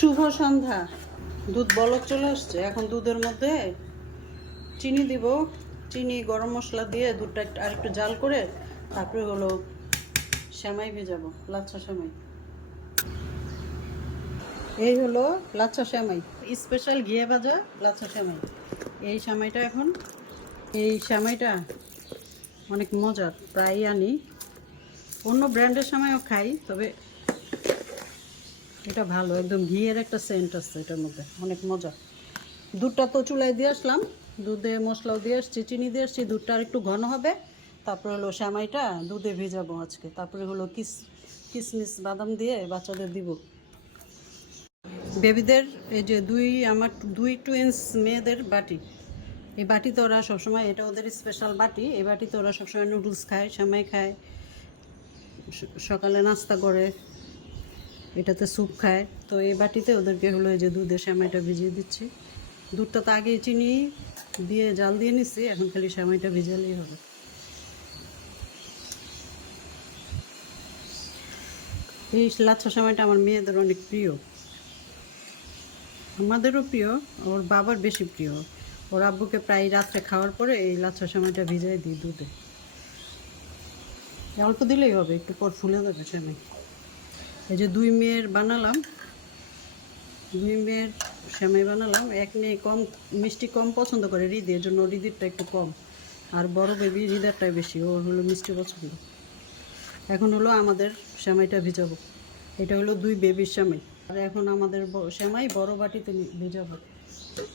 শুভ সন্ধ্যা। দুধ বলক চলে আসছে। এখন দুধের মধ্যে চিনি দিব। চিনি গরম মশলা দিয়ে দুধটা আরেকটু জাল করে তারপরে হলো সেমাই ভেজাবো, লাচ্ছা সেমাই। এই হলো লাচ্ছা সেমাই, স্পেশাল ঘিয়ে ভাজা লাচ্ছা সেমাই। এই সেমাইটা এখন এই সেমাইটা অনেক মজার, প্রায় আনি। অন্য ব্র্যান্ডের সেমাইও খাই, তবে এটা ভালো, একদম ঘিয়ের একটা সেন্ট আছে এটার মধ্যে, অনেক মজা। দুধটা তো চুলায় দিয়ে আসলাম, দুধে মশলাও দিয়ে আসছি, চিনি দিয়ে আসছি। দুধটা আর একটু ঘন হবে, তারপরে হলো সেমাইটা দুধে ভেজাবো আজকে। তারপরে হলো কিশমিশ বাদাম দিয়ে বাচ্চাদের দিব। বেবিদের এই যে আমার দুই টুইন্স মেয়েদের বাটি, এই বাটিতে ওরা সবসময়, এটা ওদের স্পেশাল বাটি, এই বাটিতে ওরা সবসময় নুডলস খায়, সেমাই খায়, সকালে নাস্তা করে, এটাতে স্যুপ খায়। তো এই বাটিতে ওদেরকে হলো এই যে দুধে সেমাইটা ভিজিয়ে দিচ্ছি। দুধটা তো আগে চিনি দিয়ে জাল দিয়ে নিচ্ছি, এখন খালি সেমাইটা ভিজালেই হবে। এই লাচ্ছা সেমাইটা আমার মেয়েদের অনেক প্রিয়, আমাদেরও প্রিয়, ওর বাবার বেশি প্রিয়। ওর আব্বুকে প্রায় রাত্রে খাওয়ার পরে এই লাচ্ছা সেমাইটা ভিজাই দিই দুধে। অল্প দিলেই হবে, একটু পর ফুলে যাবে সেমাই। এই যে দুই মেয়ের বানালাম, দুই মেয়ের সেমাই বানালাম। এক মেয়ে মিষ্টি কম পছন্দ করে, হৃদি, এর জন্য হৃদিরটা একটু কম। আর বড় বেবি হৃদারটাই বেশি, ওর হলো মিষ্টি পছন্দ। এখন হলো আমাদের সেমাইটা ভিজাবো। এটা হলো দুই বেবির সেমাই, আর এখন আমাদের সেমাই বড় বাটিতে ভিজাবো।